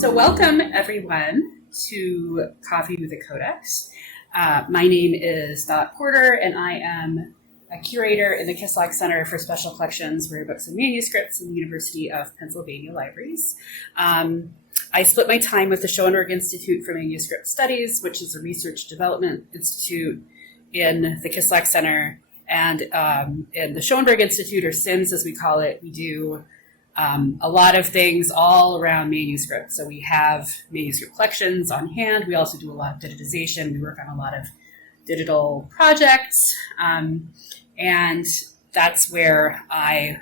So welcome everyone to Coffee with a Codex. My name is Dot Porter and I am a curator in the Kislak Center for Special Collections, Rare Books and Manuscripts in the University of Pennsylvania Libraries. I split my time with the Schoenberg Institute for Manuscript Studies, which is a research development institute in the Kislak Center. And in the Schoenberg Institute, or SIMS as we call it, we do a lot of things all around manuscripts. So we have manuscript collections on hand. We also do a lot of digitization. We work on a lot of digital projects. And that's where I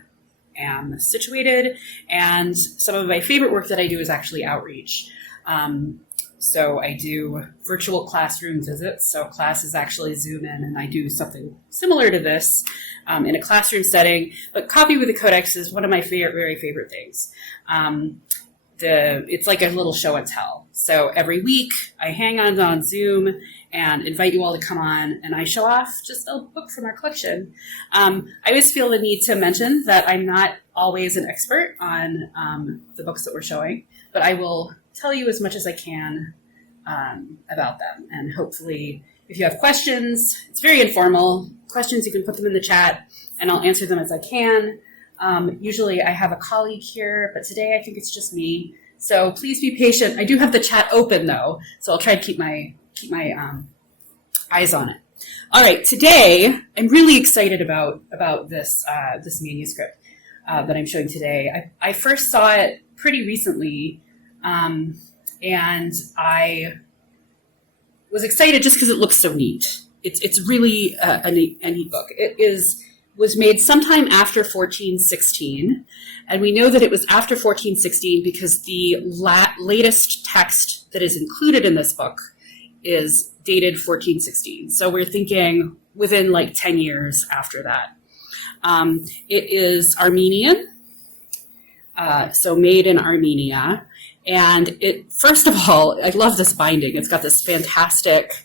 am situated. And some of my favorite work that I do is actually outreach. So I do virtual classroom visits. So classes actually Zoom in, and I do something similar to this in a classroom setting. But Coffee with a Codex is one of my very favorite things. It's like a little show and tell. So every week I hang on Zoom and invite you all to come on, and I show off just a book from our collection. I always feel the need to mention that I'm not always an expert on the books that we're showing, but I will tell you as much as I can about them. And hopefully, if you have questions, it's very informal. Questions, you can put them in the chat, and I'll answer them as I can. Usually I have a colleague here, but today I think it's just me. So please be patient. I do have the chat open, though, so I'll try to keep my eyes on it. All right, today I'm really excited about this manuscript that I'm showing today. I first saw it pretty recently. And I was excited just because it looks so neat. It's really a neat book. Was made sometime after 1416, and we know that it was after 1416 because the latest text that is included in this book is dated 1416. So we're thinking within like 10 years after that. It is Armenian, so made in Armenia. And it, first of all, I love this binding. It's got this fantastic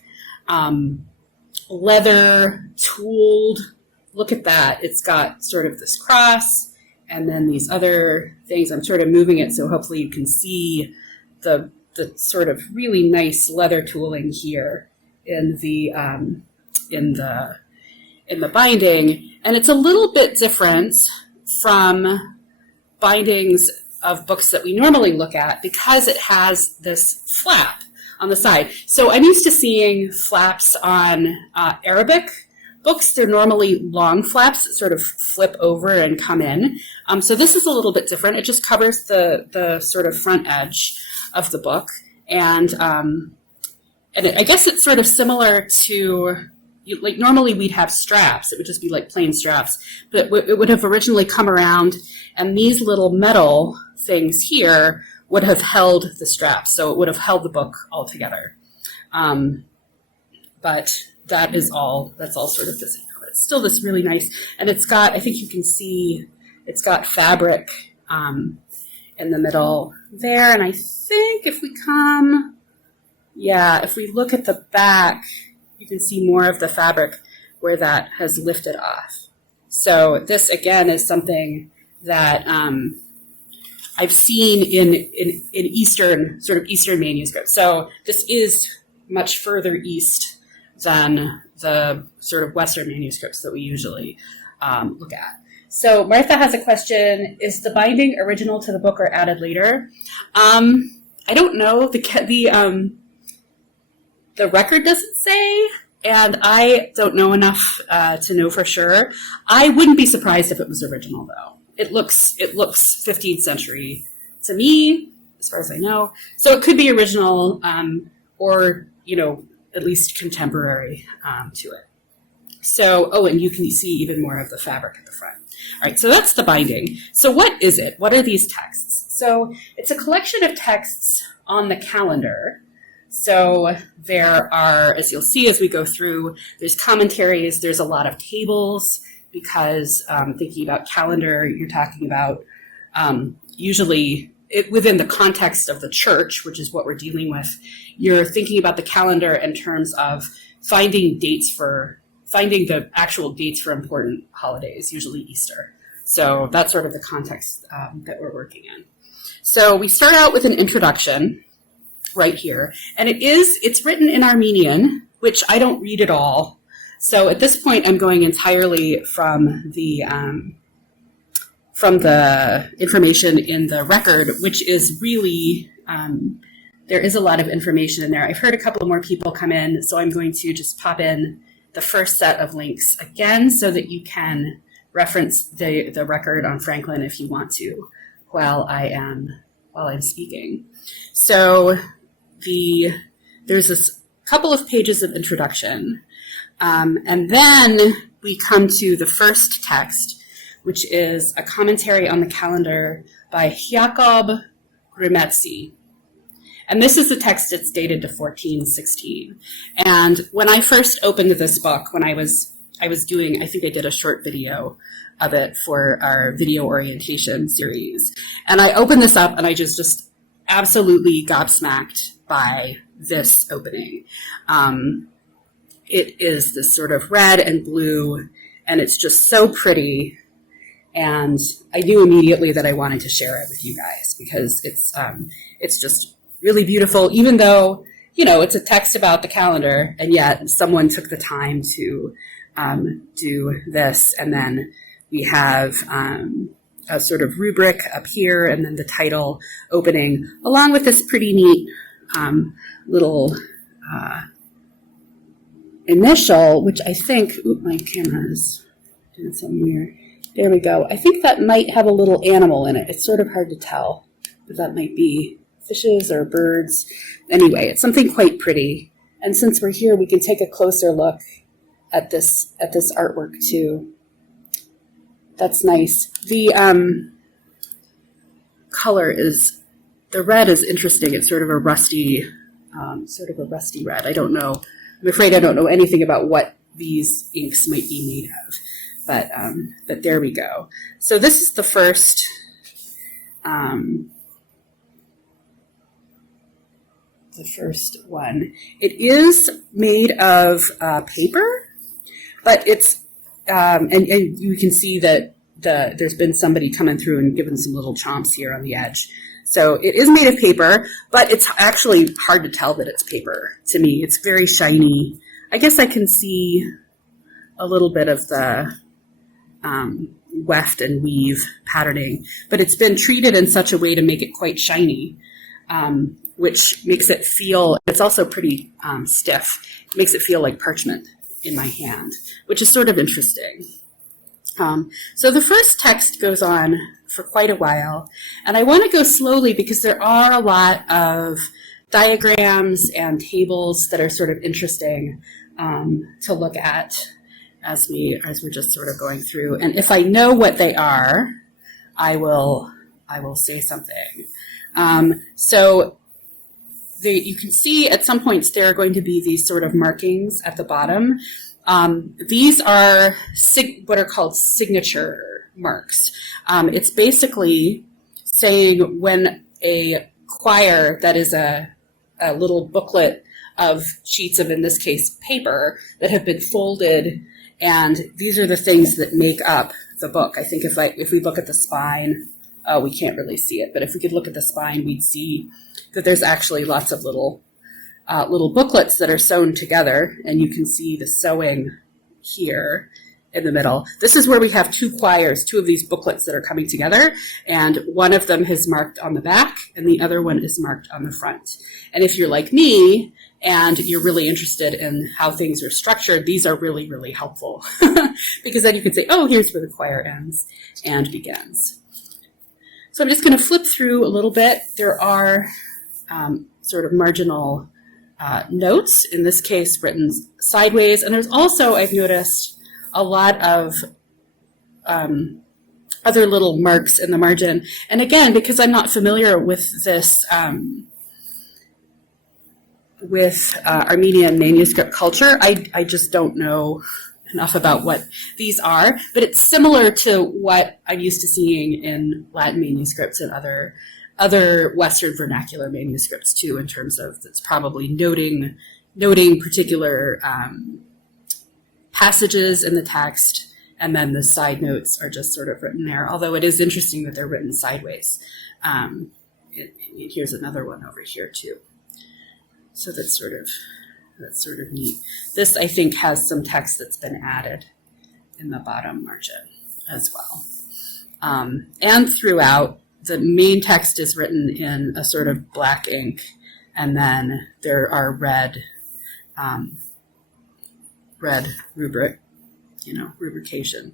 leather tooled, look at that. It's got sort of this cross and then these other things. I'm sort of moving it so hopefully you can see the sort of really nice leather tooling here in the binding. And it's a little bit different from bindings of books that we normally look at because it has this flap on the side. So I'm used to seeing flaps on Arabic books. They're normally long flaps that sort of flip over and come in. So this is a little bit different. It just covers the sort of front edge of the book. And I guess it's sort of similar to, like normally we'd have straps. It would just be like plain straps. But it would have originally come around, and these little metal things here would have held the straps, so it would have held the book all together. But that's all sort of the same. But it's still this really nice, and it's got, I think you can see, it's got fabric in the middle there, and I think if we look at the back, you can see more of the fabric where that has lifted off. So this, again, is something that I've seen in Eastern manuscripts. So this is much further east than the sort of Western manuscripts that we usually look at. So Martha has a question: is the binding original to the book or added later? I don't know. The record doesn't say, and I don't know enough to know for sure. I wouldn't be surprised if it was original, though. It looks 15th century to me, as far as I know. So it could be original, or at least contemporary to it. So, and you can see even more of the fabric at the front. All right, so that's the binding. So what is it? What are these texts? So it's a collection of texts on the calendar. So there are, as you'll see as we go through, there's commentaries, there's a lot of tables, because thinking about calendar, you're talking about usually within the context of the church, which is what we're dealing with, you're thinking about the calendar in terms of finding the actual dates for important holidays, usually Easter. So that's sort of the context that we're working in. So we start out with an introduction right here, and it's written in Armenian, which I don't read at all. So at this point, I'm going entirely from the information in the record, which is really, there is a lot of information in there. I've heard a couple more people come in, so I'm going to just pop in the first set of links again so that you can reference the record on Franklin if you want to while I'm speaking. So there's this couple of pages of introduction, and then we come to the first text, which is a commentary on the calendar by Jakob Grimetsi. And this is the text that's dated to 1416. And when I first opened this book, when I was doing, I think I did a short video of it for our video orientation series. And I opened this up and I just absolutely gobsmacked by this opening. It is this sort of red and blue, and it's just so pretty. And I knew immediately that I wanted to share it with you guys because it's just really beautiful, even though, it's a text about the calendar, and yet someone took the time to do this. And then we have a sort of rubric up here, and then the title opening, along with this pretty neat little initial, which I think, my camera is doing something weird. There we go. I think that might have a little animal in it. It's sort of hard to tell, but that might be fishes or birds. Anyway, it's something quite pretty. And since we're here, we can take a closer look at this artwork too. That's nice. The color the red is interesting. It's sort of a rusty red. I don't know. I'm afraid I don't know anything about what these inks might be made of. But there we go. So this is the first one. It is made of paper, but it's and you can see that there's been somebody coming through and given some little chomps here on the edge. So it is made of paper, but it's actually hard to tell that it's paper to me. It's very shiny. I guess I can see a little bit of the weft and weave patterning, but it's been treated in such a way to make it quite shiny, which makes it feel, it's also pretty stiff. It makes it feel like parchment in my hand, which is sort of interesting. So the first text goes on for quite a while, and I want to go slowly because there are a lot of diagrams and tables that are sort of interesting to look at as we're just sort of going through. And if I know what they are, I will say something. So you can see at some points there are going to be these sort of markings at the bottom. These are what are called signature marks. It's basically saying when a choir, that is a little booklet of sheets of, in this case, paper that have been folded, and these are the things that make up the book. I think if we look at the spine, we can't really see it, but if we could look at the spine, we'd see that there's actually lots of little booklets that are sewn together, and you can see the sewing here in the middle. This is where we have two of these booklets that are coming together, and one of them is marked on the back, and the other one is marked on the front. And if you're like me, and you're really interested in how things are structured, these are really, really helpful, because then you can say, oh, here's where the choir ends and begins. So I'm just going to flip through a little bit. There are sort of marginal notes, in this case written sideways, and there's also, I've noticed, a lot of other little marks in the margin. And again, because I'm not familiar with this, Armenian manuscript culture, I just don't know enough about what these are, but it's similar to what I'm used to seeing in Latin manuscripts and other Western vernacular manuscripts too, in terms of it's probably noting particular passages in the text, and then the side notes are just sort of written there, although it is interesting that they're written sideways. here's another one over here too. So that's sort of neat. This, I think, has some text that's been added in the bottom margin as well. And throughout, the main text is written in a sort of black ink, and then there are red rubrication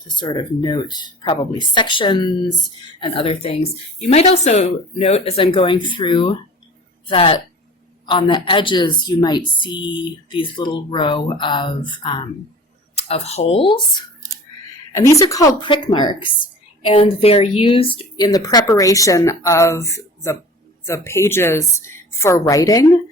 to sort of note probably sections and other things. You might also note as I'm going through that on the edges you might see these little row of holes. And these are called prick marks, and they're used in the preparation of the pages for writing.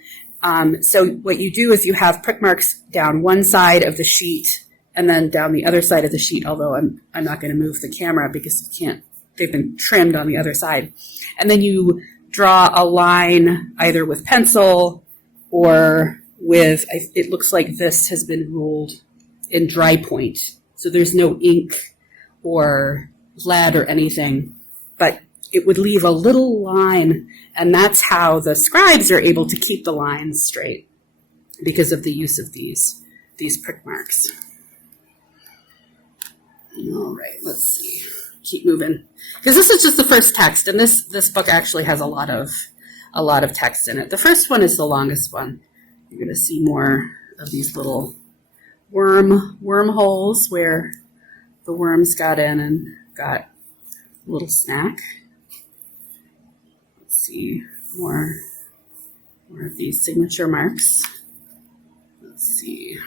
So what you do is you have prick marks down one side of the sheet and then down the other side of the sheet, although I'm not going to move the camera because you can't, they've been trimmed on the other side. And then you draw a line either with pencil or with, it looks like this has been ruled in dry point. So there's no ink or lead or anything, but it would leave a little line, and that's how the scribes are able to keep the lines straight because of the use of these prick marks. All right, let's see. Keep moving, because this is just the first text, and this book actually has a lot of text in it. The first one is the longest one. You're going to see more of these little wormholes where the worms got in and got a little snack. Let's see more of these signature marks. Let's see.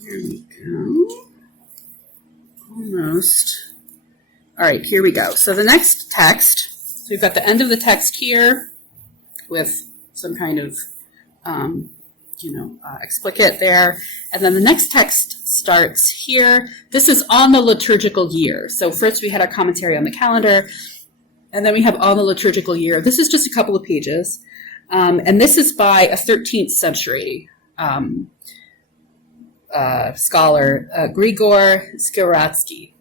Here we go. Almost. All right, here we go. So the next text, so we've got the end of the text here with some kind of, explicate there. And then the next text starts here. This is on the liturgical year. So first we had a commentary on the calendar, and then we have on the liturgical year. This is just a couple of pages. And this is by a 13th century scholar, Grigor Skiratsky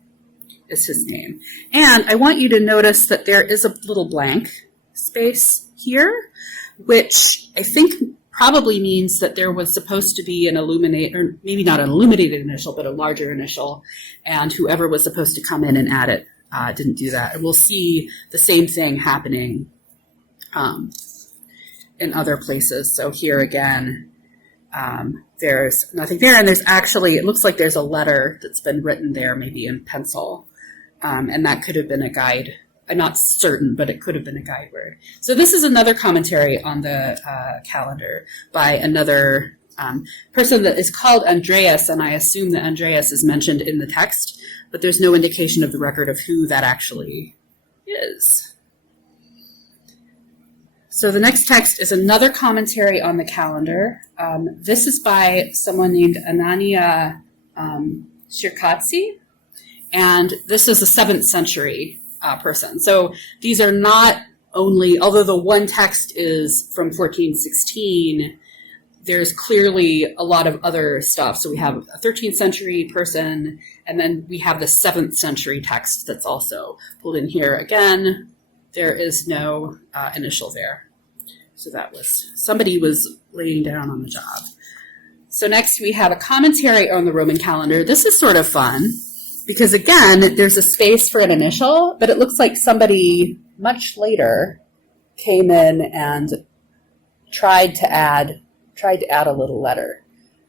is his name. And I want you to notice that there is a little blank space here, which I think probably means that there was supposed to be an illuminate, or maybe not an illuminated initial, but a larger initial, and whoever was supposed to come in and add it didn't do that. And we'll see the same thing happening in other places. So here again, there's nothing there, and there's actually, it looks like there's a letter that's been written there, maybe in pencil, and that could have been a guide. I'm not certain, but it could have been a guide word. So this is another commentary on the calendar by another person that is called Andreas, and I assume that Andreas is mentioned in the text, but there's no indication of the record of who that actually is. So the next text is another commentary on the calendar. This is by someone named Anania Shirkatsi, and this is a 7th century person. So these are not only, although the one text is from 1416, there's clearly a lot of other stuff. So we have a 13th century person, and then we have the 7th century text that's also pulled in here. Again, there is no initial there. So that was, somebody was laying down on the job. So next we have a commentary on the Roman calendar. This is sort of fun because, again, there's a space for an initial, but it looks like somebody much later came in and tried to add a little letter.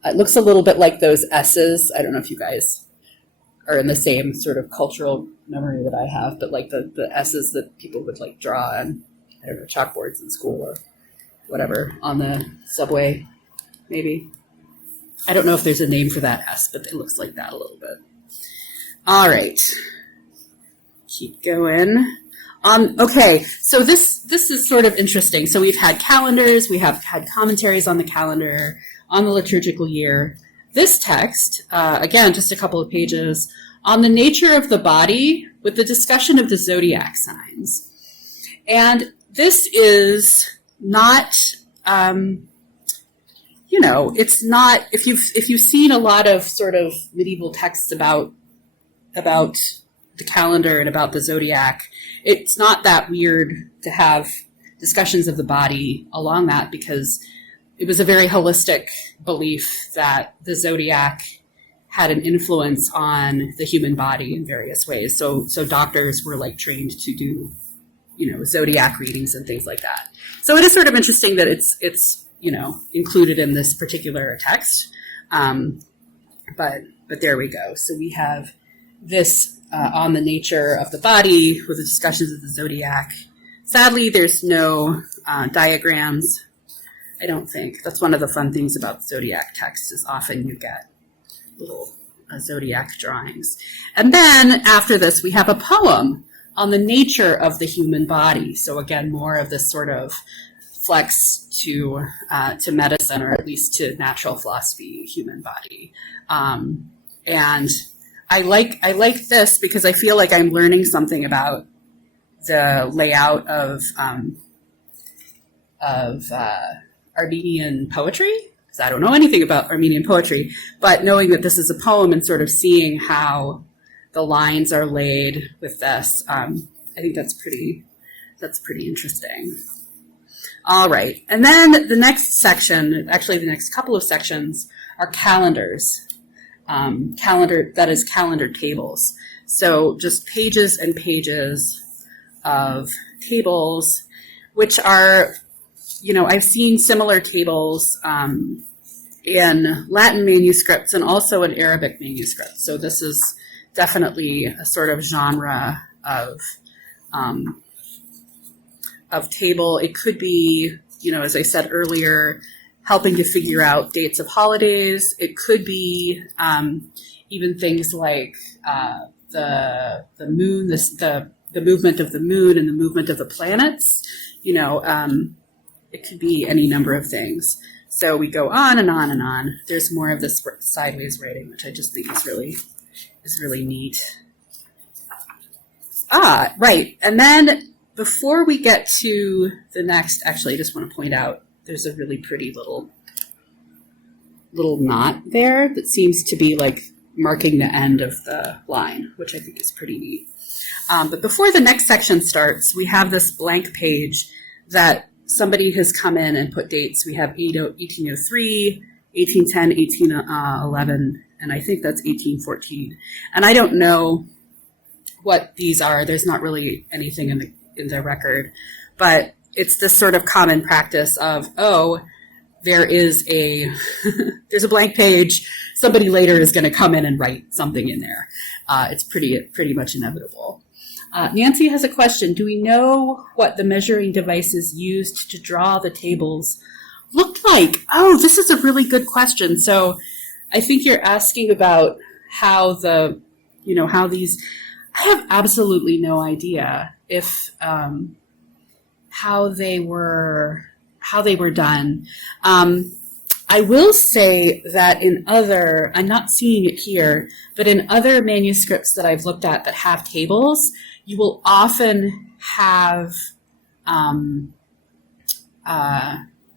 It looks a little bit like those S's. I don't know if you guys are in the same sort of cultural memory that I have, but like the S's that people would like draw on, I don't know, chalkboards in school or whatever, on the subway, maybe. I don't know if there's a name for that S, but it looks like that a little bit. All right. Keep going. Okay, so this is sort of interesting. So we've had calendars, we have had commentaries on the calendar, on the liturgical year. This text, again, just a couple of pages, on the nature of the body with the discussion of the zodiac signs. And this is not, it's not, if you've seen a lot of sort of medieval texts about the calendar and about the zodiac, it's not that weird to have discussions of the body along that, because it was a very holistic belief that the zodiac had an influence on the human body in various ways. So doctors were like trained to do, zodiac readings and things like that. So it is sort of interesting that it's included in this particular text. But there we go. So we have this on the nature of the body with the discussions of the zodiac. Sadly, there's no diagrams, I don't think. That's one of the fun things about zodiac text, is often you get little zodiac drawings. And then after this, we have a poem on the nature of the human body. So again, more of this sort of flex to medicine, or at least to natural philosophy, human body. And I like this because I feel like I'm learning something about the layout of Armenian poetry, because I don't know anything about Armenian poetry, but knowing that this is a poem and sort of seeing how the lines are laid with this, I think that's pretty interesting. All right, and then the next section, actually the next couple of sections, are calendars. Calendar tables. So just pages and pages of tables, which are, I've seen similar tables in Latin manuscripts and also in Arabic manuscripts. So this is definitely a sort of genre of table. It could be, as I said earlier, helping to figure out dates of holidays. It could be even things like the moon, the movement of the moon and the movement of the planets. It could be any number of things. So we go on and on and on. There's more of this sideways writing, which I just think is really neat. Right. And then before we get to the next, actually, I just want to point out there's a really pretty little knot there that seems to be like marking the end of the line, which I think is pretty neat. But before the next section starts, we have this blank page that somebody has come in and put dates. We have 1803, 1810, 1811, and I think that's 1814. And I don't know what these are. There's not really anything in the record, but it's this sort of common practice of, there is there's a blank page. Somebody later is going to come in and write something in there. It's pretty much inevitable. Nancy has a question. Do we know what the measuring devices used to draw the tables looked like? Oh, this is a really good question. So I think you're asking about how these, I have absolutely no idea if, how they were done. I will say that I'm not seeing it here, but in other manuscripts that I've looked at that have tables, you will often have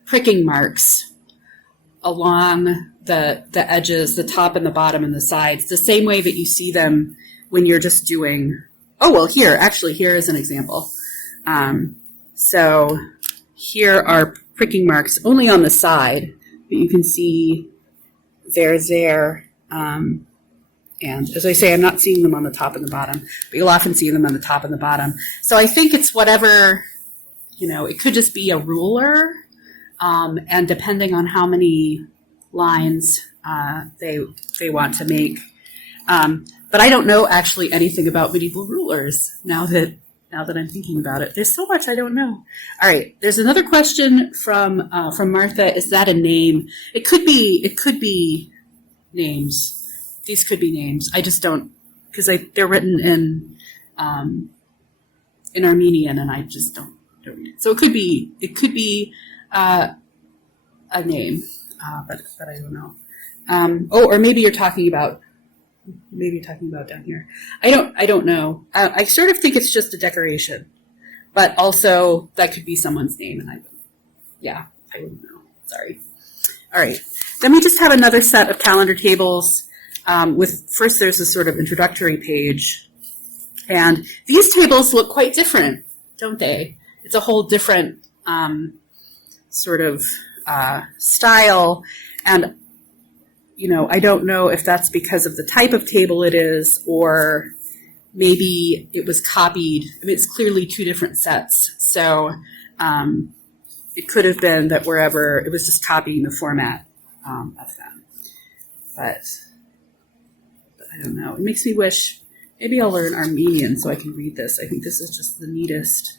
pricking marks along the edges, the top and the bottom and the sides, the same way that you see them when you're just doing, here is an example. So here are pricking marks only on the side, but you can see they're there. And as I say, I'm not seeing them on the top and the bottom, but you'll often see them on the top and the bottom. So I think it's whatever, it could just be a ruler, and depending on how many lines they want to make. But I don't know actually anything about medieval rulers now that I'm thinking about it. There's so much I don't know. All right, there's another question from Martha. Is that a name? It could be names. These could be names. I just don't, because they're written in Armenian, and I just don't read it. So it could be a name, but I don't know. Or maybe you're talking about down here. I don't know. I sort of think it's just a decoration, but also that could be someone's name, and I wouldn't know. Sorry. All right. Then we just have another set of calendar tables. First, there's a sort of introductory page. And these tables look quite different, don't they? It's a whole different sort of style. And, you know, I don't know if that's because of the type of table it is, or maybe it was copied. I mean, it's clearly two different sets. So it could have been that wherever it was just copying the format of them. But I don't know. It makes me wish, maybe I'll learn Armenian so I can read this. I think this is just the neatest.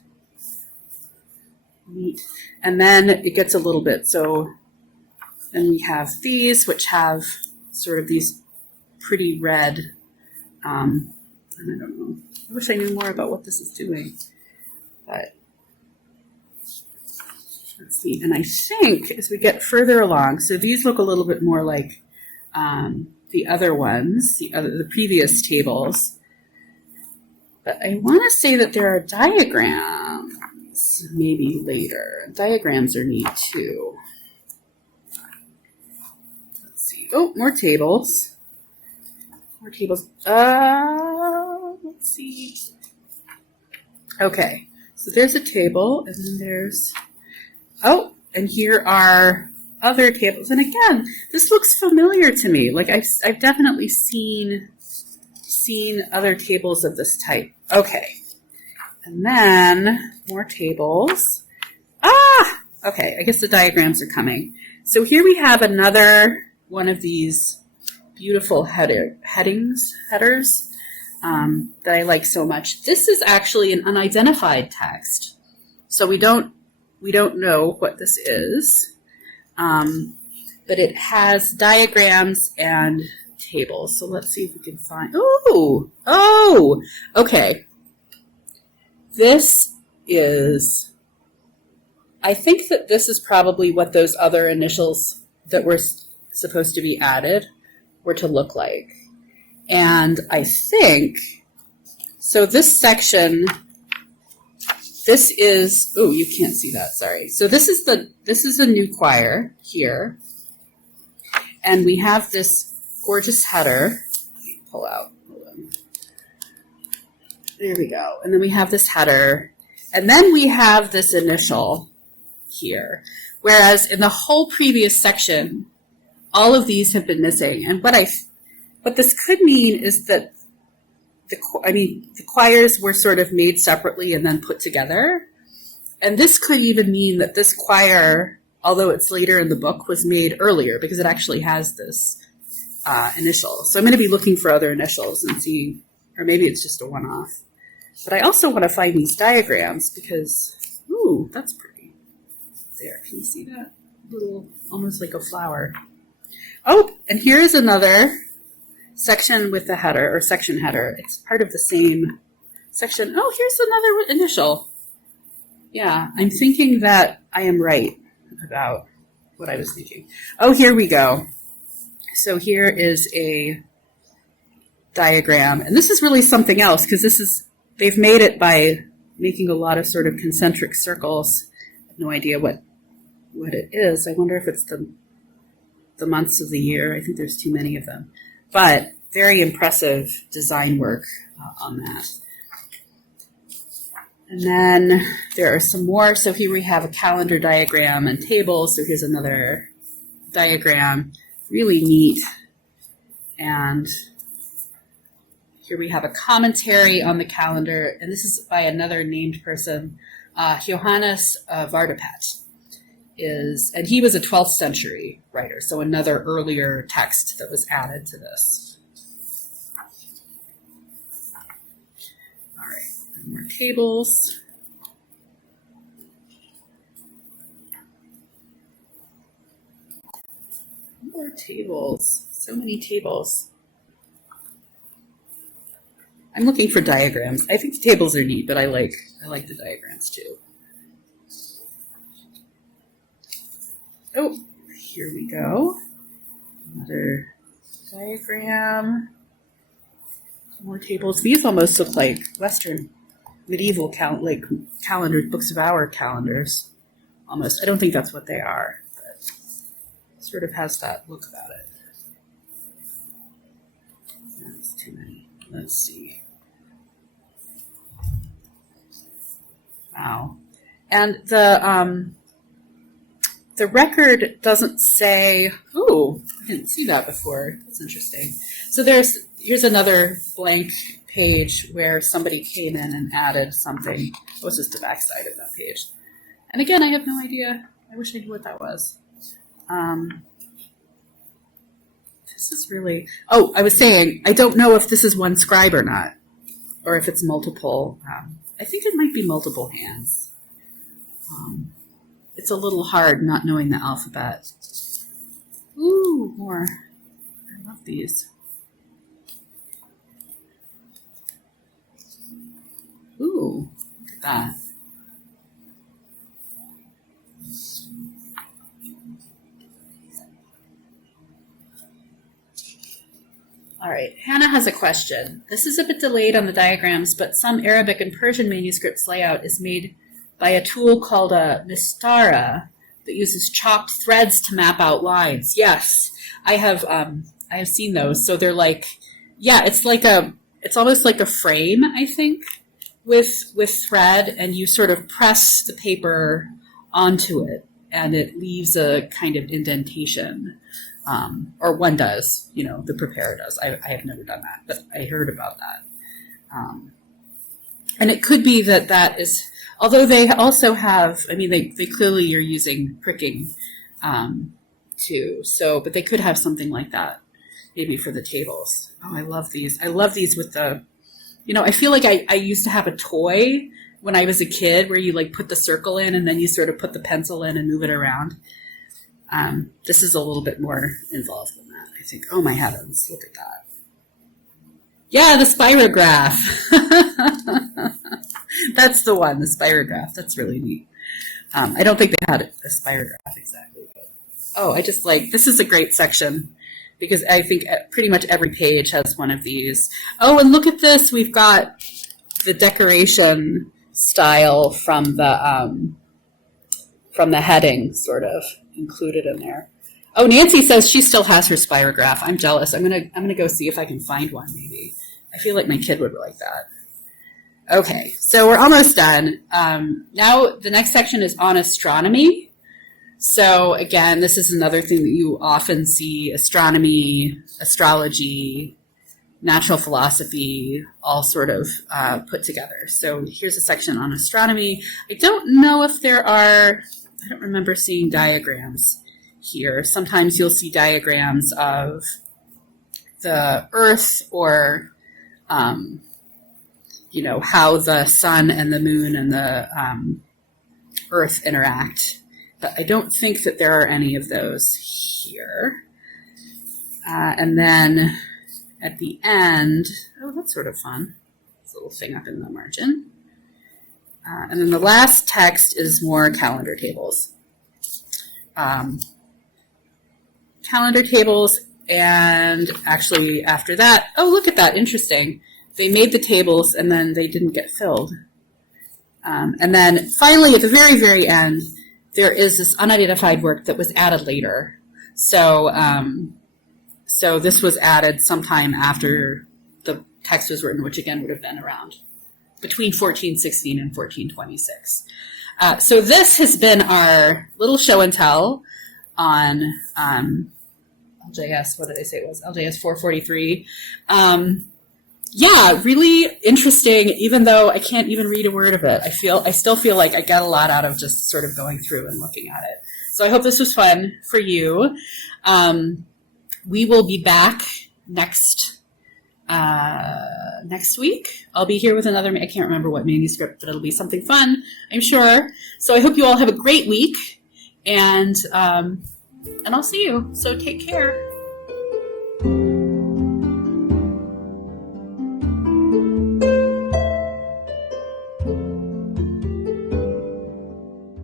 Neat. And then it gets a little bit, so then we have these, which have sort of these pretty red, and I don't know. I wish I knew more about what this is doing. But let's see. And I think as we get further along, so these look a little bit more like the other ones, the previous tables. But I want to say that there are diagrams maybe later. Diagrams are neat too. Let's see. Oh, more tables. More tables. Let's see. Okay. So there's a table, and then there's, oh, and here are other tables. And again, this looks familiar to me. Like I've definitely seen other tables of this type. Okay. And then more tables. Ah! Okay, I guess the diagrams are coming. So here we have another one of these beautiful headers that I like so much. This is actually an unidentified text. So we don't know what this is. But it has diagrams and tables. So let's see if we can find, oh, okay. This is, I think that this is probably what those other initials that were supposed to be added were to look like. And I think, so this section, this is, oh, you can't see that, sorry. So this is a new choir here. And we have this gorgeous header. Let me pull out. Hold on. There we go. And then we have this header. And then we have this initial here. Whereas in the whole previous section, all of these have been missing. And what this could mean is that the choirs were sort of made separately and then put together. And this could even mean that this choir, although it's later in the book, was made earlier because it actually has this initial. So I'm going to be looking for other initials and see, or maybe it's just a one-off. But I also want to find these diagrams because, ooh, that's pretty. There, can you see that? Little, almost like a flower. Oh, and here's another section with the header, or section header. It's part of the same section. Oh, here's another initial. Yeah, I'm thinking that I am right about what I was thinking. Oh, here we go. So here is a diagram. And this is really something else because they've made it by making a lot of sort of concentric circles. I have no idea what it is. I wonder if it's the months of the year. I think there's too many of them. But very impressive design work on that. And then there are some more. So here we have a calendar diagram and tables. So here's another diagram. Really neat. And here we have a commentary on the calendar. And this is by another named person, Johannes Vardapat. And he was a 12th century writer, so another earlier text that was added to this. All right, and more tables. More tables, so many tables. I'm looking for diagrams. I think the tables are neat, but I like the diagrams too. Oh, here we go. Another diagram. More tables. These almost look like Western medieval calendars, books of hour calendars. Almost. I don't think that's what they are. But sort of has that look about it. That's too many. Let's see. Wow. And the record doesn't say, ooh, I didn't see that before. That's interesting. So here's another blank page where somebody came in and added something. It was just the backside of that page. And again, I have no idea. I wish I knew what that was. This is really, oh, I was saying, I don't know if this is one scribe or not, or if it's multiple. I think it might be multiple hands. It's a little hard not knowing the alphabet. Ooh, more. I love these. Ooh, look at that. All right, Hannah has a question. This is a bit delayed on the diagrams, but some Arabic and Persian manuscripts layout is made by a tool called a mistara that uses chopped threads to map out lines. Yes, I have seen those. So they're like, yeah, it's almost like a frame, I think, with thread, and you sort of press the paper onto it, and it leaves a kind of indentation. Or one does, the preparer does. I have never done that, but I heard about that. And it could be that is, although they also have, they clearly are using pricking too. So, but they could have something like that maybe for the tables. Oh, I love these. I love these with the, I feel like I used to have a toy when I was a kid where you like put the circle in and then you sort of put the pencil in and move it around. This is a little bit more involved than that, I think. Oh, my heavens, look at that. Yeah, the Spirograph. That's the one, the Spirograph. That's really neat. I don't think they had a Spirograph exactly. But, I just this is a great section because I think pretty much every page has one of these. Oh, and look at this. We've got the decoration style from the heading, sort of included in there. Oh, Nancy says she still has her Spirograph. I'm jealous. I'm gonna go see if I can find one. Maybe I feel like my kid would like that. Okay, so we're almost done. Now the next section is on astronomy. So again, this is another thing that you often see: astronomy, astrology, natural philosophy, all sort of put together. So here's a section on astronomy. I don't know if I don't remember seeing diagrams here. Sometimes you'll see diagrams of the Earth or, how the sun and the moon and the Earth interact. But I don't think that there are any of those here. And then at the end, oh, that's sort of fun. This little thing up in the margin. And then the last text is more calendar tables. Calendar tables, and actually after that, oh, look at that, interesting. They made the tables and then they didn't get filled. And then finally at the very, very end, there is this unidentified work that was added later. So this was added sometime after the text was written, which again would have been around between 1416 and 1426. So this has been our little show and tell on LJS, what did I say it was? LJS 443. Yeah, really interesting, even though I can't even read a word of it. I still feel like I get a lot out of just sort of going through and looking at it. So I hope this was fun for you. We will be back next week. I'll be here with another, I can't remember what manuscript, but it'll be something fun, I'm sure. So I hope you all have a great week, and I'll see you. So take care.